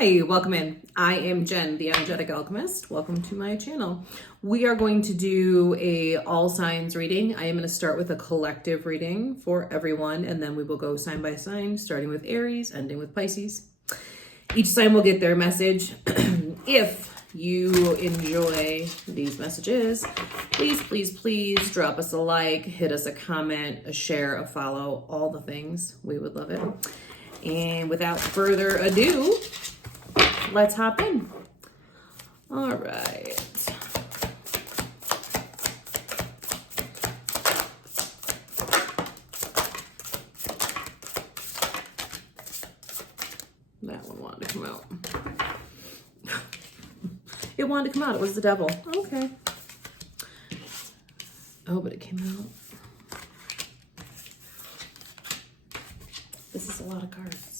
Hi, welcome in. I am Jen, the Energetic Alchemist. Welcome to my channel. We are going to do a all signs reading. I am going to start with a collective reading for everyone, and then we will go sign by sign, starting with Aries, ending with Pisces. Each sign will get their message. If you enjoy these messages, please drop us a like, hit us a comment, a share, a follow, all the things. We would love it. And without further ado, let's hop in. All right. That one wanted to come out. It wanted to come out. It was the devil. Okay. Oh, but it came out. This is a lot of cards.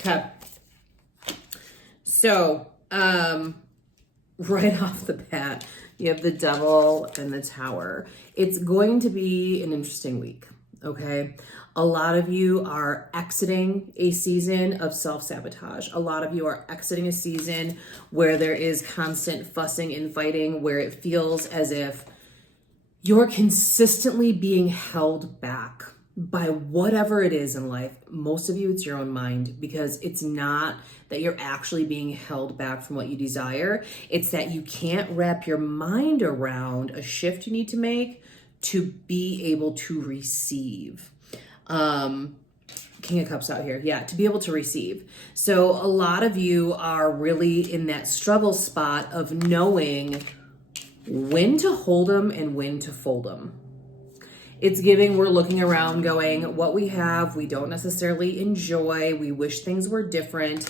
Okay. So, right off the bat, you have the devil and the tower. It's going to be an interesting week, okay? A lot of you are exiting a season of self-sabotage. A lot of you are exiting a season where there is constant fussing and fighting, where it feels as if you're consistently being held back by whatever it is in life. Most of you, it's your own mind, because it's not that you're actually being held back from what you desire. It's that you can't wrap your mind around a shift you need to make to be able to receive. King of Cups out here. Yeah, to be able to receive. So a lot of you are really in that struggle spot of knowing when to hold them and when to fold them. It's giving, we're looking around going, what we have, we don't necessarily enjoy. We wish things were different.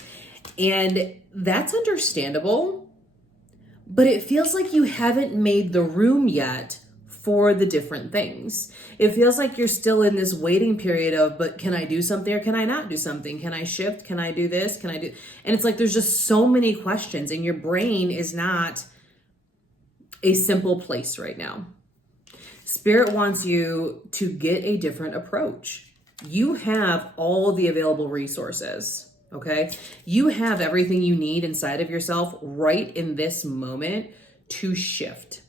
And that's understandable, but it feels like you haven't made the room yet for the different things. It feels like you're still in this waiting period of, but can I do something or can I not do something? Can I shift? Can I do this? Can I do? And it's like, there's just so many questions, and your brain is not a simple place right now. Spirit wants you to get a different approach. You have all the available resources, okay? You have everything you need inside of yourself right in this moment to shift.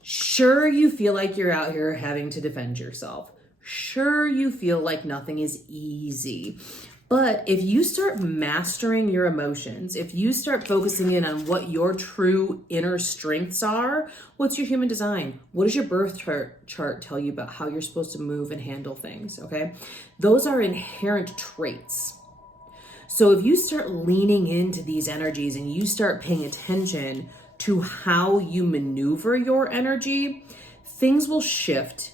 Sure, you feel like you're out here having to defend yourself. Sure, you feel like nothing is easy. But if you start mastering your emotions, if you start focusing in on what your true inner strengths are, what's your human design? What does your birth chart tell you about how you're supposed to move and handle things, okay? Those are inherent traits. So if you start leaning into these energies and you start paying attention to how you maneuver your energy, things will shift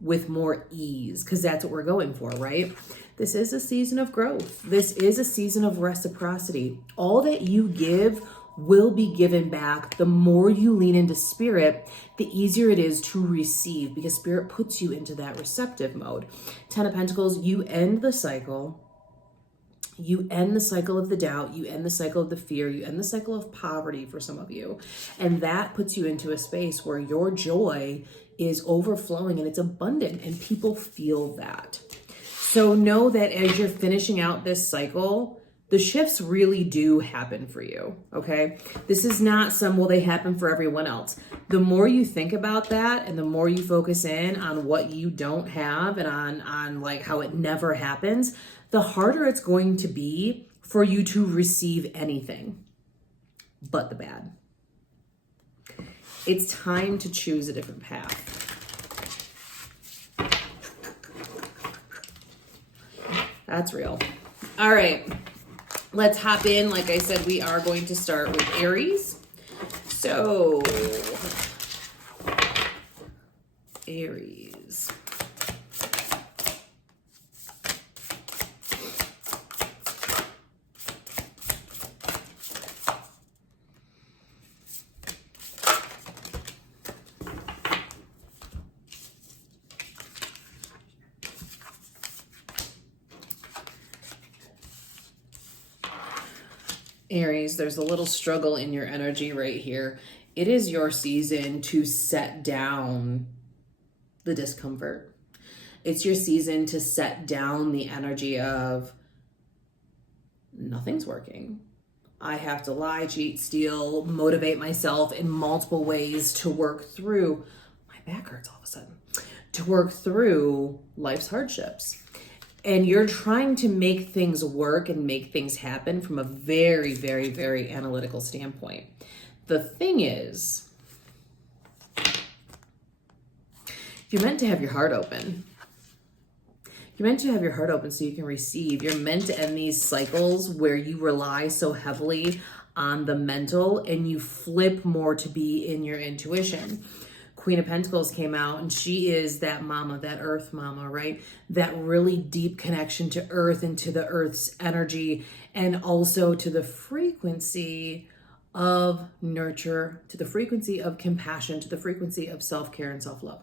with more ease, because that's what we're going for, right? This is a season of growth. This is a season of reciprocity. All that you give will be given back. The more you lean into spirit, the easier it is to receive, because spirit puts you into that receptive mode. 10 of Pentacles, you end the cycle. You end the cycle of the doubt, you end the cycle of the fear, you end the cycle of poverty for some of you. And that puts you into a space where your joy is overflowing and it's abundant, and people feel that. So know that as you're finishing out this cycle, the shifts really do happen for you, okay? This is not some, well, they happen for everyone else. The more you think about that and the more you focus in on what you don't have and on like how it never happens, the harder it's going to be for you to receive anything but the bad. It's time to choose a different path. That's real. All right, let's hop in. Like I said, we are going to start with Aries. So, Aries. Aries, there's a little struggle in your energy right here. it is your season to set down the discomfort. It's your season to set down the energy of nothing's working. I have to lie, cheat, steal, motivate myself in multiple ways to work through, my back hurts all of a sudden, to work through life's hardships. And you're trying to make things work and make things happen from a very, very, very analytical standpoint. The thing is, you're meant to have your heart open. You're meant to have your heart open so you can receive. You're meant to end these cycles where you rely so heavily on the mental and you flip more to be in your intuition. Queen of Pentacles came out, and she is that mama, that earth mama, right? That really deep connection to earth and to the earth's energy, and also to the frequency of nurture, to the frequency of compassion, to the frequency of self-care and self-love.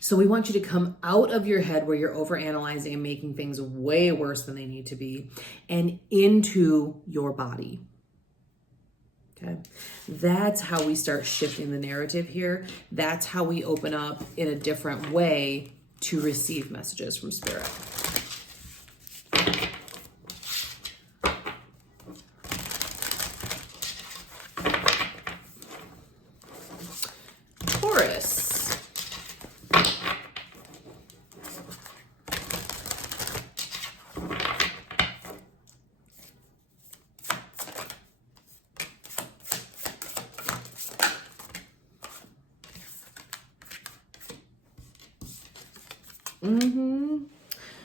So we want you to come out of your head where you're overanalyzing and making things way worse than they need to be, and into your body. Okay. That's how we start shifting the narrative here. That's how we open up in a different way to receive messages from Spirit. Taurus.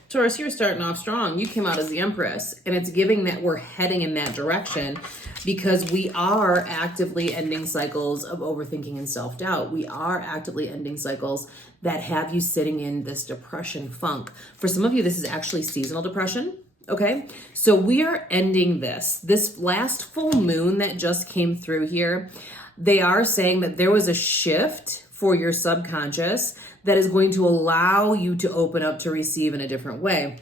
Taurus, you're starting off strong. You came out as the Empress, and it's giving that we're heading in that direction because we are actively ending cycles of overthinking and self-doubt. We are actively ending cycles that have you sitting in this depression funk. For some of you, this is actually seasonal depression. Okay, so we are ending this last full moon that just came through here. They are saying that there was a shift for your subconscious that is going to allow you to open up to receive in a different way.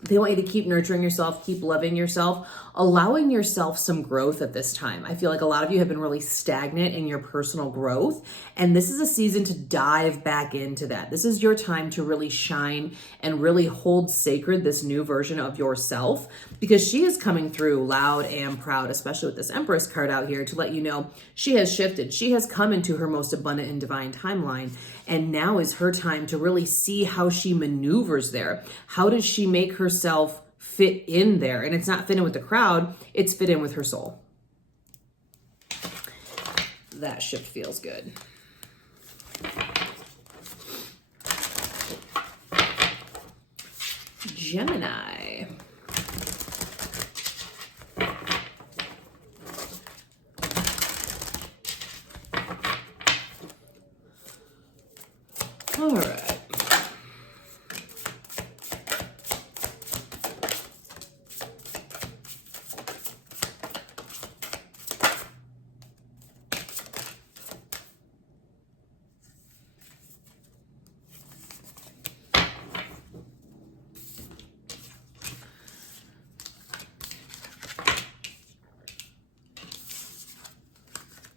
They want you to keep nurturing yourself, keep loving yourself, allowing yourself some growth at this time. I feel like a lot of you have been really stagnant in your personal growth, and this is a season to dive back into that. This is your time to really shine and really hold sacred this new version of yourself, because she is coming through loud and proud, especially with this Empress card out here, to let you know she has shifted. She has come into her most abundant and divine timeline, and now is her time to really see how she maneuvers there. How does she make herself fit in there? And it's not fit in with the crowd, it's fit in with her soul. That shift feels good. Gemini. All right.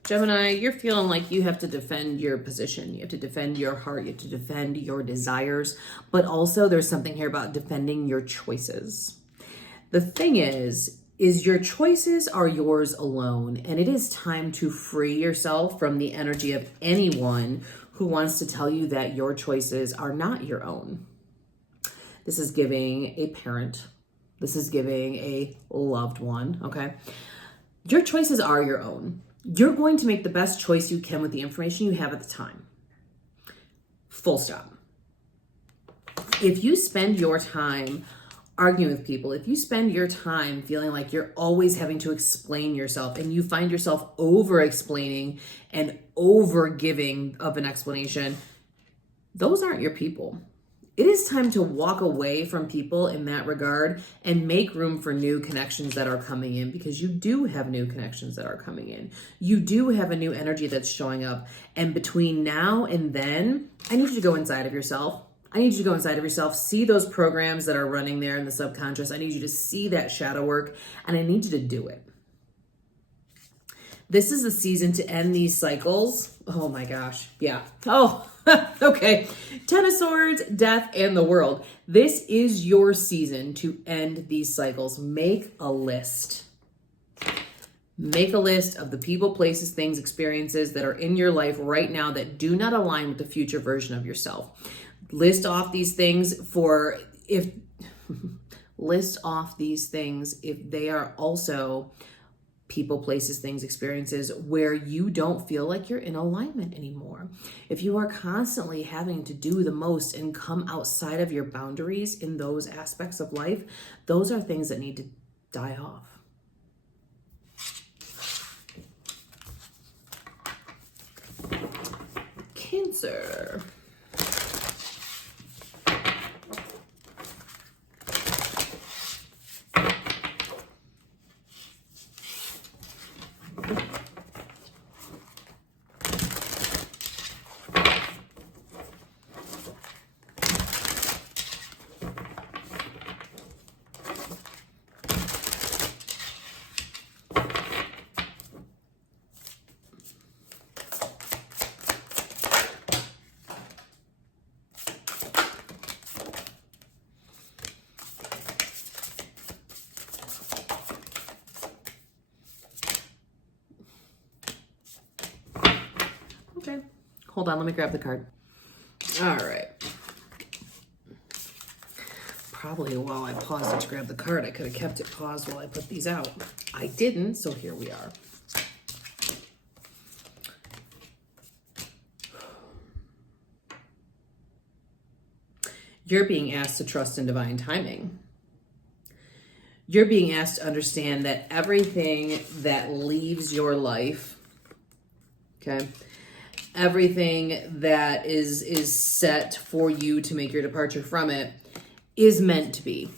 Gemini, you're feeling like you have to defend your position. You have to defend your heart. You have to defend your desires. But also there's something here about defending your choices. The thing is your choices are yours alone. And it is time to free yourself from the energy of anyone who wants to tell you that your choices are not your own. This is giving a parent. This is giving a loved one, okay? Your choices are your own. You're going to make the best choice you can with the information you have at the time. Full stop. If you spend your time arguing with people, if you spend your time feeling like you're always having to explain yourself and you find yourself over-explaining and over-giving of an explanation, those aren't your people. It is time to walk away from people in that regard and make room for new connections that are coming in, because you do have new connections that are coming in. You do have a new energy that's showing up. And between now and then, I need you to go inside of yourself. I need you to go inside of yourself, see those programs that are running there in the subconscious. I need you to see that shadow work, and I need you to do it. This is the season to end these cycles. Oh my gosh. Yeah. Oh, okay. Ten of Swords, Death, and the World. This is your season to end these cycles. Make a list. Make a list of the people, places, things, experiences that are in your life right now that do not align with the future version of yourself. List off these things if they are also people, places, things, experiences where you don't feel like you're in alignment anymore. If you are constantly having to do the most and come outside of your boundaries in those aspects of life, those are things that need to die off. Cancer. Okay, hold on, let me grab the card. All right. Probably while I paused to grab the card, I could have kept it paused while I put these out. I didn't, so here we are. You're being asked to trust in divine timing. You're being asked to understand that everything that leaves your life, okay, everything that is set for you to make your departure from it is meant to be.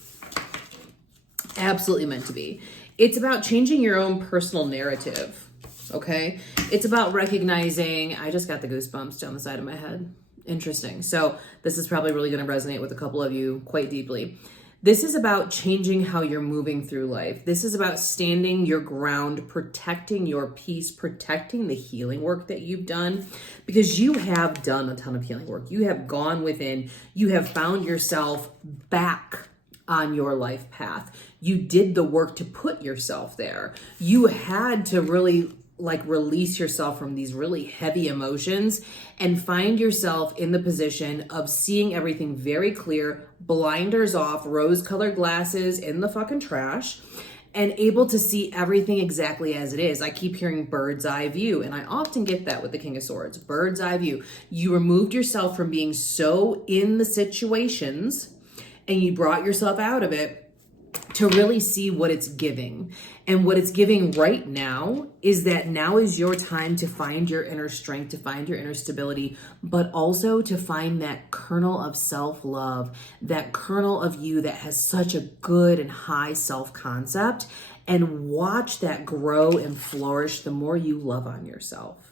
Absolutely meant to be. It's about changing your own personal narrative, okay? It's about recognizing, I just got the goosebumps down the side of my head. Interesting. So this is probably really going to resonate with a couple of you quite deeply. This is about changing how you're moving through life. This is about standing your ground, protecting your peace, protecting the healing work that you've done, because you have done a ton of healing work. You have gone within, you have found yourself back on your life path. You did the work to put yourself there. You had to really release yourself from these really heavy emotions and find yourself in the position of seeing everything very clear, blinders off, rose-colored glasses in the fucking trash, and able to see everything exactly as it is. I keep hearing bird's eye view, and I often get that with the King of Swords, bird's eye view. You removed yourself from being so in the situations and you brought yourself out of it to really see what it's giving. And what it's giving right now is that now is your time to find your inner strength, to find your inner stability, but also to find that kernel of self-love, that kernel of you that has such a good and high self-concept, and watch that grow and flourish the more you love on yourself.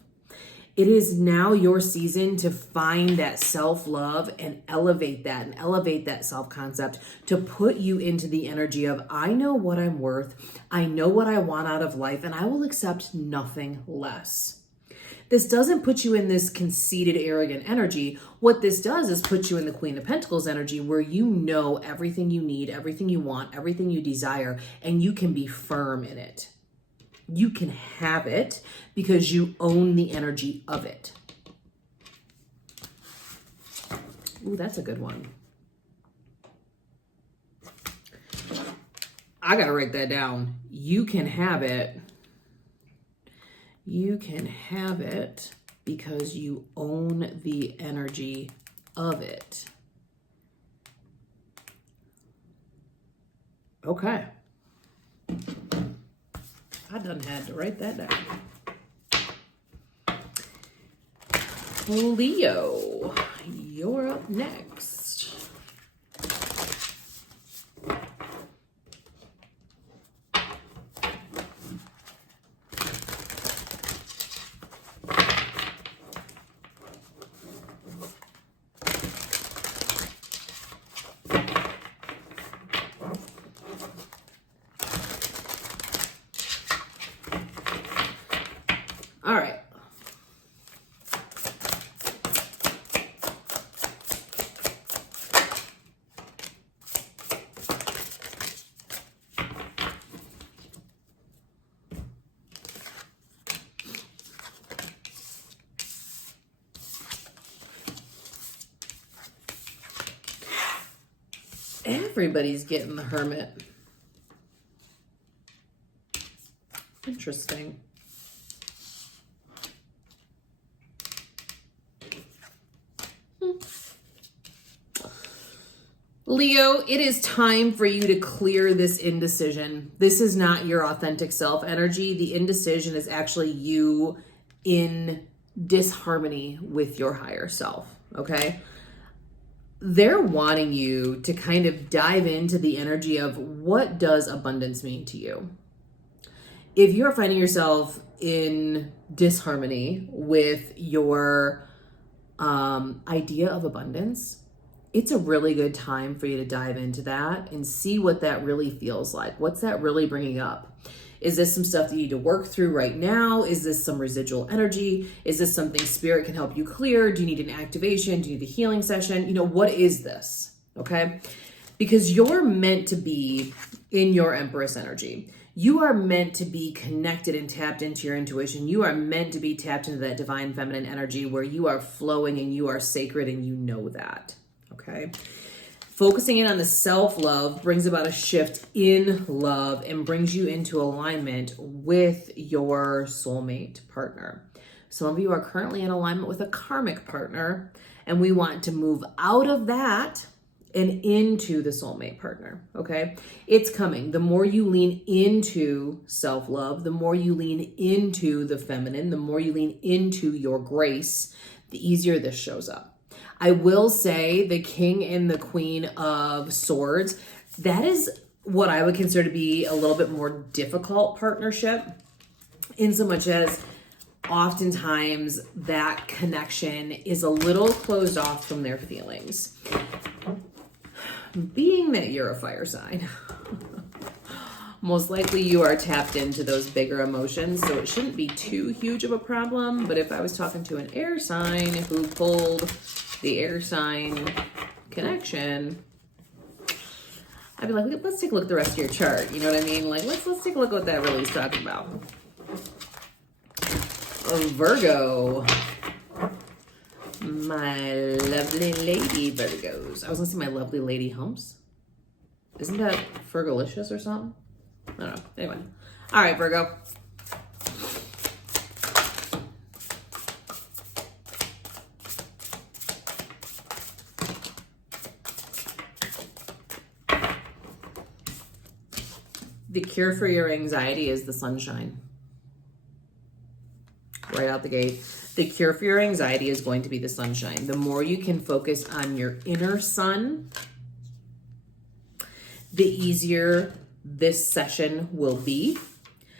It is now your season to find that self-love and elevate that self-concept to put you into the energy of, I know what I'm worth, I know what I want out of life, and I will accept nothing less. This doesn't put you in this conceited, arrogant energy. What this does is put you in the Queen of Pentacles energy, where you know everything you need, everything you want, everything you desire, and you can be firm in it. You can have it because you own the energy of it. Ooh, that's a good one. I gotta write that down. You can have it. You can have it because you own the energy of it. Okay. I done had to write that down. Leo, you're up next. Everybody's getting the Hermit. Interesting. Leo, it is time for you to clear this indecision. This is not your authentic self energy. The indecision is actually you in disharmony with your higher self, okay? They're wanting you to kind of dive into the energy of what does abundance mean to you? If you're finding yourself in disharmony with your idea of abundance, it's a really good time for you to dive into that and see what that really feels like. What's that really bringing up? Is this some stuff that you need to work through right now? Is this some residual energy? Is this something spirit can help you clear? Do you need an activation? Do you need a healing session? You know, what is this? Okay? Because you're meant to be in your Empress energy. You are meant to be connected and tapped into your intuition. You are meant to be tapped into that divine feminine energy where you are flowing and you are sacred and you know that. Okay. Focusing in on the self-love brings about a shift in love and brings you into alignment with your soulmate partner. Some of you are currently in alignment with a karmic partner, and we want to move out of that and into the soulmate partner. Okay. It's coming. The more you lean into self-love, the more you lean into the feminine, the more you lean into your grace, the easier this shows up. I will say the King and the Queen of Swords, that is what I would consider to be a little bit more difficult partnership, in so much as oftentimes that connection is a little closed off from their feelings. Being that you're a fire sign, most likely you are tapped into those bigger emotions, so it shouldn't be too huge of a problem. But if I was talking to an air sign who pulled the air sign connection, I'd be like, let's take a look at the rest of your chart. You know what I mean? Like, let's take a look at what that really is talking about. Virgo. My lovely lady Virgos. I was gonna say my lovely lady humps. Isn't that Fergalicious or something? I don't know. Anyway. All right, Virgo. The cure for your anxiety is the sunshine. Right out the gate. The cure for your anxiety is going to be the sunshine. The more you can focus on your inner sun, the easier this session will be.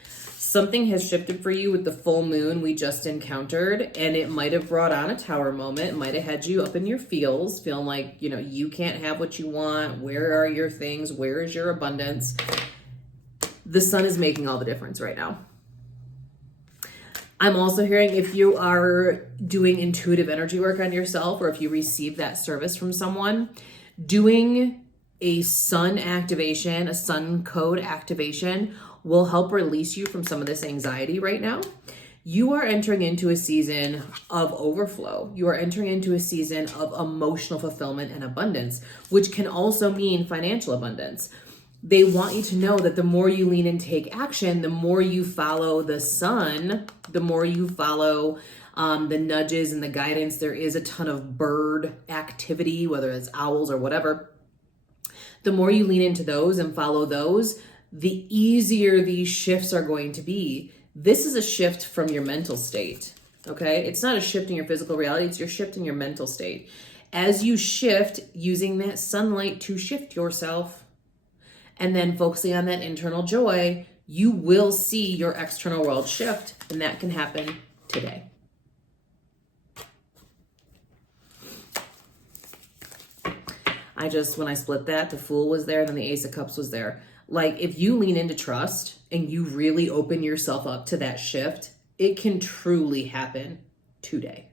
Something has shifted for you with the full moon we just encountered, and it might have brought on a tower moment. It might have had you up in your feels, feeling like, you know, you can't have what you want. Where are your things? Where is your abundance? The sun is making all the difference right now. I'm also hearing if you are doing intuitive energy work on yourself, or if you receive that service from someone, doing a sun activation, a sun code activation will help release you from some of this anxiety right now. You are entering into a season of overflow. You are entering into a season of emotional fulfillment and abundance, which can also mean financial abundance. They want you to know that the more you lean and take action, the more you follow the sun, the more you follow the nudges and the guidance. There is a ton of bird activity, whether it's owls or whatever. The more you lean into those and follow those, the easier these shifts are going to be. This is a shift from your mental state, okay? It's not a shift in your physical reality, it's your shift in your mental state. As you shift, using that sunlight to shift yourself, and then focusing on that internal joy, you will see your external world shift, and that can happen today. When I split that, the Fool was there, and then the Ace of Cups was there. Like, if you lean into trust and you really open yourself up to that shift, it can truly happen today.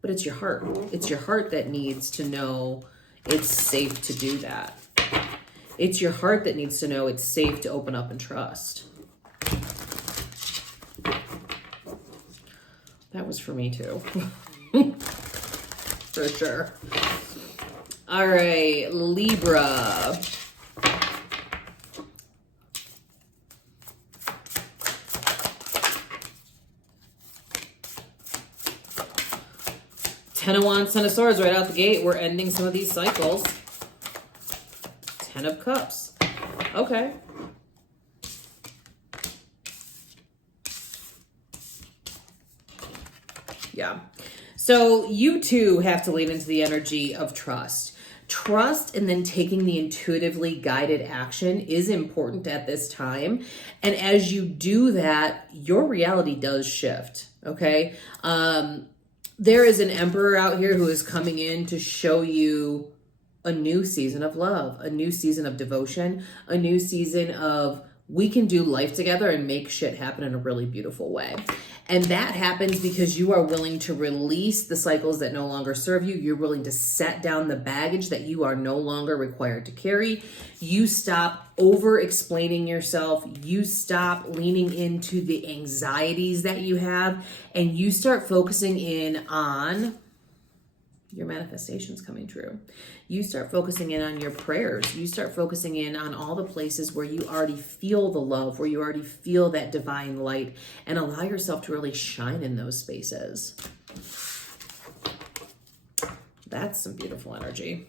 But it's your heart. It's your heart that needs to know it's safe to do that. It's your heart that needs to know it's safe to open up and trust. That was for me too. For sure. All right, Libra. Ten of Wands, Ten of Swords right out the gate. We're ending some of these cycles. Ten of Cups. Okay. Yeah. So you too have to lean into the energy of trust. Trust and then taking the intuitively guided action is important at this time. And as you do that, your reality does shift. Okay. There is an emperor out here who is coming in to show you a new season of love, a new season of devotion, a new season of we can do life together and make shit happen in a really beautiful way. And that happens because you are willing to release the cycles that no longer serve you. You're willing to set down the baggage that you are no longer required to carry. You stop over explaining yourself. You stop leaning into the anxieties that you have, and you start focusing in on your manifestations coming true. You start focusing in on your prayers. You start focusing in on all the places where you already feel the love, where you already feel that divine light, and allow yourself to really shine in those spaces. That's some beautiful energy.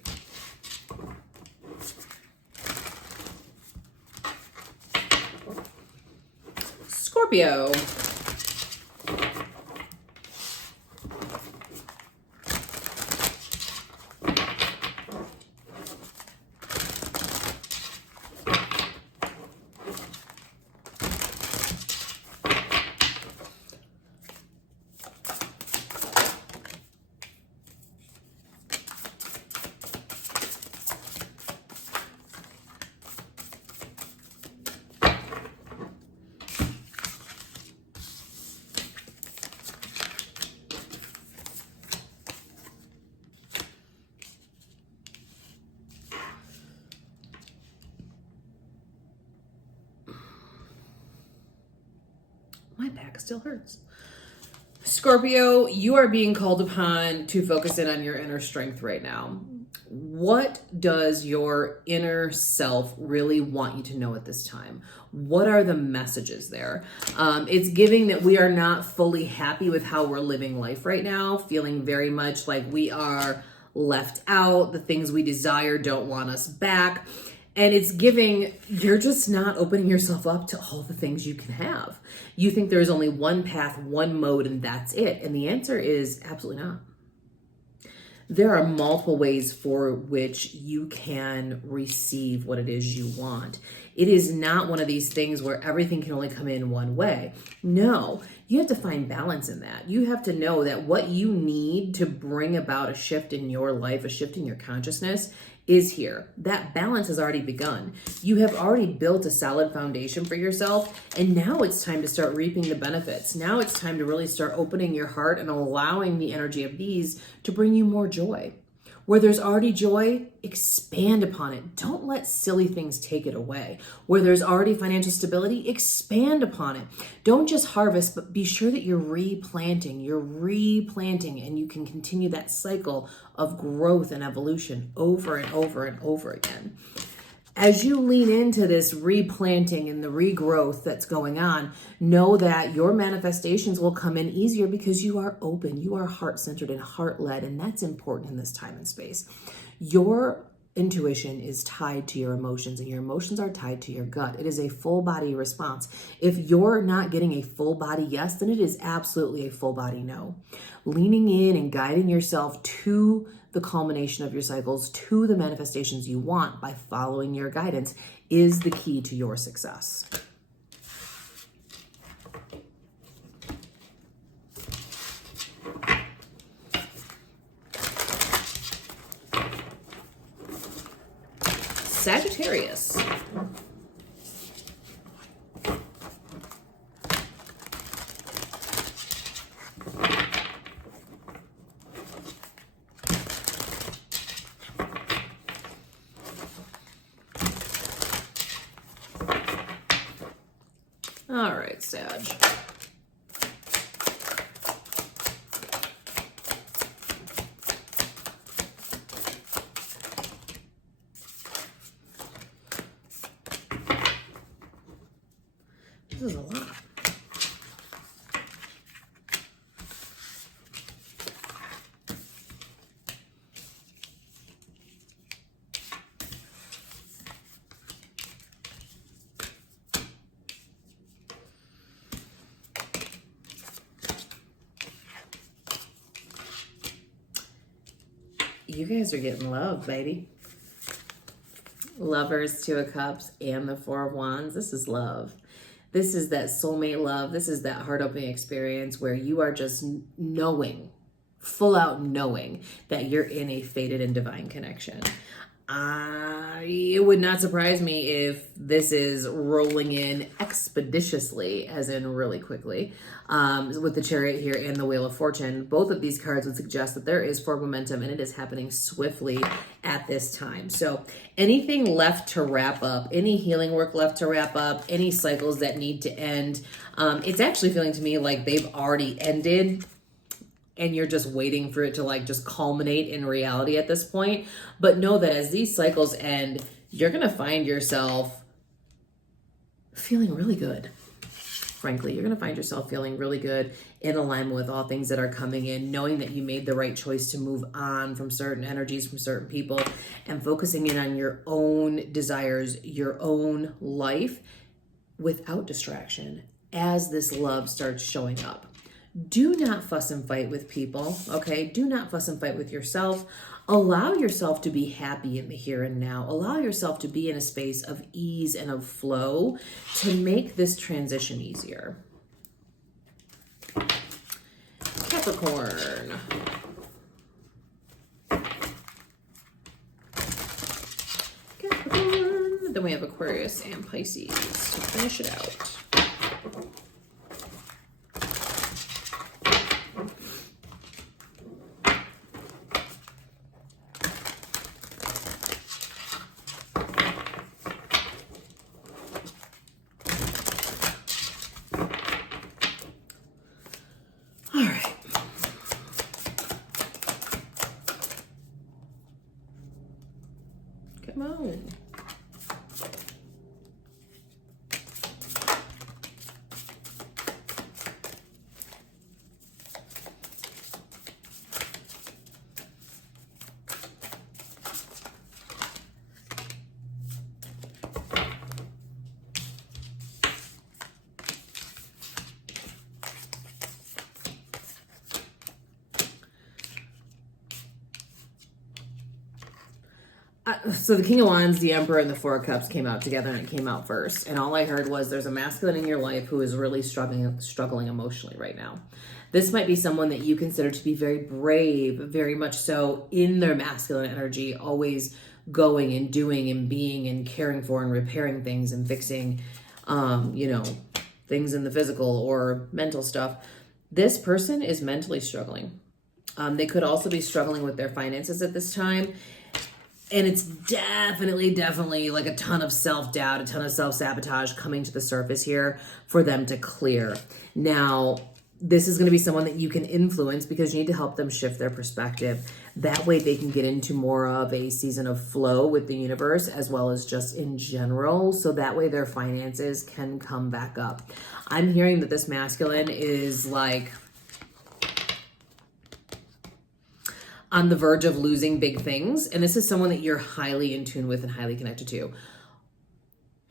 Scorpio. My back still hurts. Scorpio, you are being called upon to focus in on your inner strength right now. What does your inner self really want you to know at this time? What are the messages there? It's giving that we are not fully happy with how we're living life right now, feeling very much like we are left out. The things we desire don't want us back. And it's giving, you're just not opening yourself up to all the things you can have. You think there's only one path, one mode, and that's it. And the answer is absolutely not. There are multiple ways for which you can receive what it is you want. It is not one of these things where everything can only come in one way. No, you have to find balance in that. You have to know that what you need to bring about a shift in your life, a shift in your consciousness, is here. That balance has already begun. You have already built a solid foundation for yourself, and now it's time to start reaping the benefits. Now it's time to really start opening your heart and allowing the energy of these to bring you more joy. Where there's already joy, expand upon it. Don't let silly things take it away. Where there's already financial stability, expand upon it. Don't just harvest, but be sure that you're replanting, and you can continue that cycle of growth and evolution over and over and over again. As you lean into this replanting and the regrowth that's going on, know that your manifestations will come in easier because you are open, you are heart-centered and heart-led, and that's important in this time and space. Your intuition is tied to your emotions, and your emotions are tied to your gut. It is a full body response. If you're not getting a full body yes, then it is absolutely a full body no. Leaning in and guiding yourself to the culmination of your cycles, to the manifestations you want by following your guidance, is the key to your success. Sagittarius. All right, Sag. is a lot. You guys are getting love, baby. Lovers, Two of Cups, and the Four of Wands. This is love. This is that soulmate love. This is that heart-opening experience where you are just knowing, full out knowing that you're in a fated and divine connection. It would not surprise me if this is rolling in expeditiously, as in really quickly, with the Chariot here and the Wheel of Fortune. Both of these cards would suggest that there is forward momentum and it is happening swiftly at this time. So anything left to wrap up, any healing work left to wrap up, any cycles that need to end, it's actually feeling to me like they've already ended and you're just waiting for it to like just culminate in reality at this point. But know that as these cycles end, you're going to find yourself feeling really good. Frankly, you're going to find yourself feeling really good in alignment with all things that are coming in, knowing that you made the right choice to move on from certain energies, from certain people, and focusing in on your own desires, your own life without distraction as this love starts showing up. Do not fuss and fight with people, okay? Do not fuss and fight with yourself. Allow yourself to be happy in the here and now. Allow yourself to be in a space of ease and of flow to make this transition easier. Capricorn. Capricorn. Then we have Aquarius and Pisces to finish it out. Come on. So the King of Wands, the Emperor, and the Four of Cups came out together, and it came out first. And all I heard was there's a masculine in your life who is really struggling emotionally right now. This might be someone that you consider to be very brave, very much so in their masculine energy, always going and doing and being and caring for and repairing things and fixing, things in the physical or mental stuff. This person is mentally struggling. They could also be struggling with their finances at this time. And it's definitely like a ton of self-doubt, a ton of self-sabotage coming to the surface here for them to clear. Now, this is going to be someone that you can influence because you need to help them shift their perspective. That way they can get into more of a season of flow with the universe as well as just in general. So that way their finances can come back up. I'm hearing that this masculine is like on the verge of losing big things. And this is someone that you're highly in tune with and highly connected to.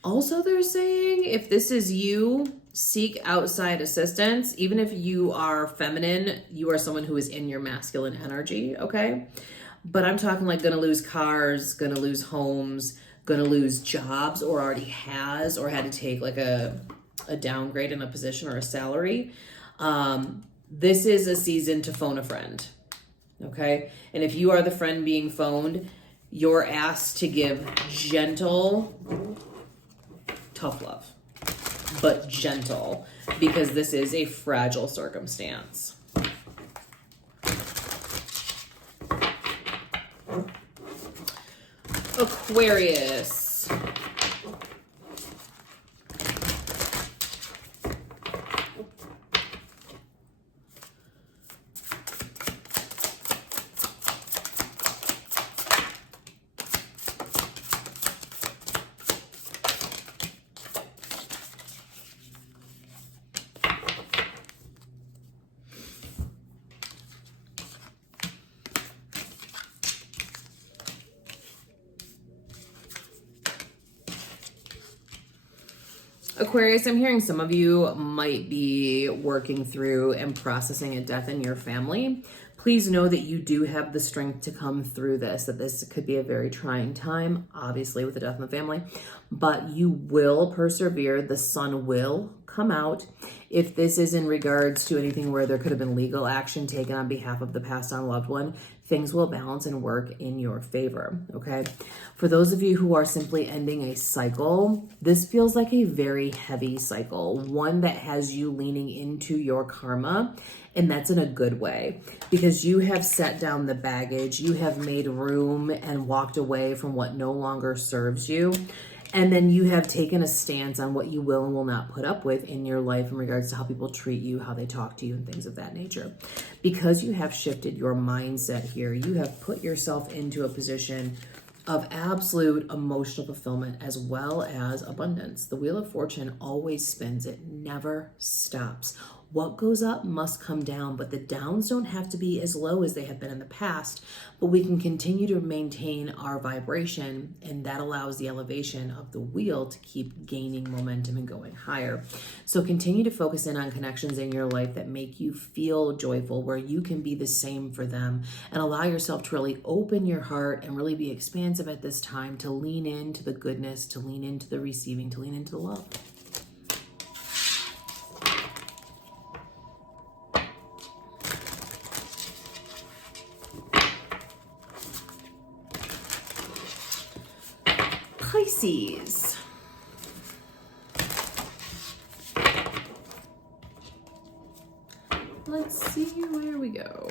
Also, they're saying if this is you, seek outside assistance. Even if you are feminine, you are someone who is in your masculine energy, okay? But I'm talking like gonna lose cars, gonna lose homes, gonna lose jobs, or already has, or had to take like a downgrade in a position or a salary. This is a season to phone a friend. Okay. And if you are the friend being phoned, you're asked to give gentle, tough love, but gentle, because this is a fragile circumstance. Aquarius. Aquarius, I'm hearing some of you might be working through and processing a death in your family. Please know that you do have the strength to come through this, that this could be a very trying time, obviously with the death in the family, but you will persevere. The sun will come out. If this is in regards to anything where there could have been legal action taken on behalf of the passed on loved one, things will balance and work in your favor, okay? For those of you who are simply ending a cycle, this feels like a very heavy cycle, one that has you leaning into your karma, and that's in a good way because you have set down the baggage, you have made room and walked away from what no longer serves you. And then you have taken a stance on what you will and will not put up with in your life in regards to how people treat you, how they talk to you, and things of that nature. Because you have shifted your mindset here, you have put yourself into a position of absolute emotional fulfillment as well as abundance. The Wheel of Fortune always spins, it never stops. What goes up must come down, but the downs don't have to be as low as they have been in the past, but we can continue to maintain our vibration, and that allows the elevation of the wheel to keep gaining momentum and going higher. So continue to focus in on connections in your life that make you feel joyful, where you can be the same for them, and allow yourself to really open your heart and really be expansive at this time, to lean into the goodness, to lean into the receiving, to lean into the love. Pisces. Let's see where we go.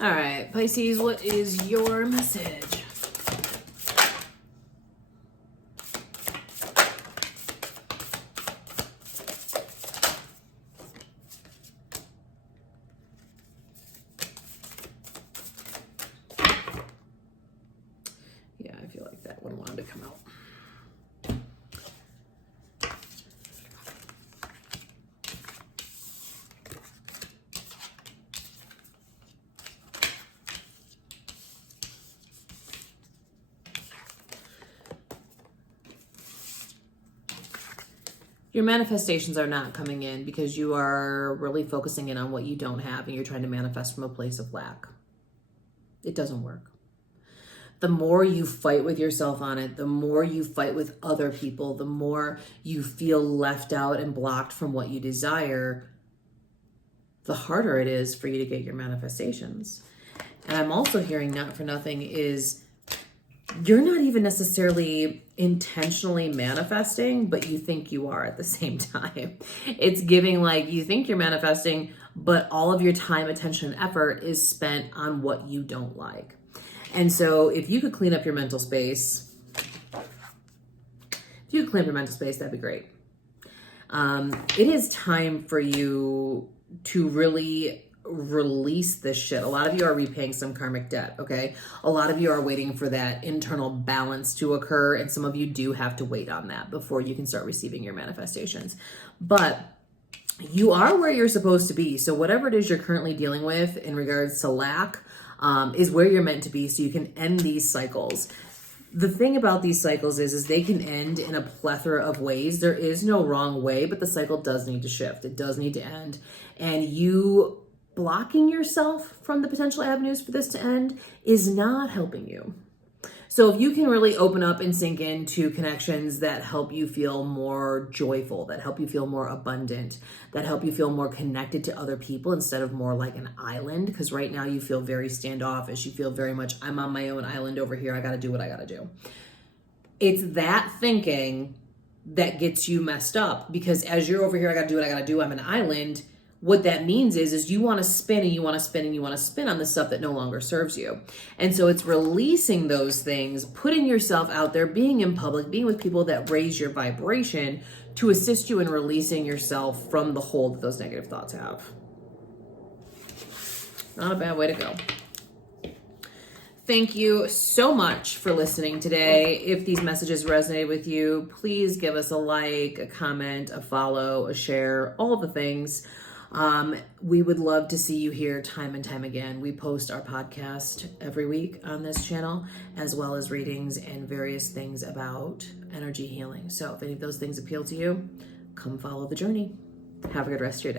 All right, Pisces, what is your message? Yeah, I feel like that one wanted to come out. Your manifestations are not coming in because you are really focusing in on what you don't have and you're trying to manifest from a place of lack. It doesn't work. The more you fight with yourself on it, the more you fight with other people, the more you feel left out and blocked from what you desire, the harder it is for you to get your manifestations. And I'm also hearing, not for nothing, is you're not even necessarily intentionally manifesting, but you think you are at the same time. It's giving like you think you're manifesting, but all of your time, attention, and effort is spent on what you don't like. And so if you could clean up your mental space, that'd be great. It is time for you to really release this shit. A lot of you are repaying some karmic debt, okay? A lot of you are waiting for that internal balance to occur, and some of you do have to wait on that before you can start receiving your manifestations. But you are where you're supposed to be. So whatever it is you're currently dealing with in regards to lack is where you're meant to be, so you can end these cycles. The thing about these cycles is they can end in a plethora of ways. There is no wrong way, but the cycle does need to shift. It does need to end. And you blocking yourself from the potential avenues for this to end is not helping you. So if you can really open up and sink into connections that help you feel more joyful, that help you feel more abundant, that help you feel more connected to other people instead of more like an island, because right now you feel very standoffish. You feel very much, I'm on my own island over here. I got to do what I got to do. It's that thinking that gets you messed up, because as you're over here, I got to do what I got to do. I'm an island. What that means is you want to spin and you want to spin and you want to spin on the stuff that no longer serves you. And so it's releasing those things, putting yourself out there, being in public, being with people that raise your vibration to assist you in releasing yourself from the hold that those negative thoughts have. Not a bad way to go. Thank you so much for listening today. If these messages resonate with you, please give us a like, a comment, a follow, a share, all the things. We would love to see you here time and time again. We post our podcast every week on this channel, as well as readings and various things about energy healing. So if any of those things appeal to you, come follow the journey. Have a good rest of your day.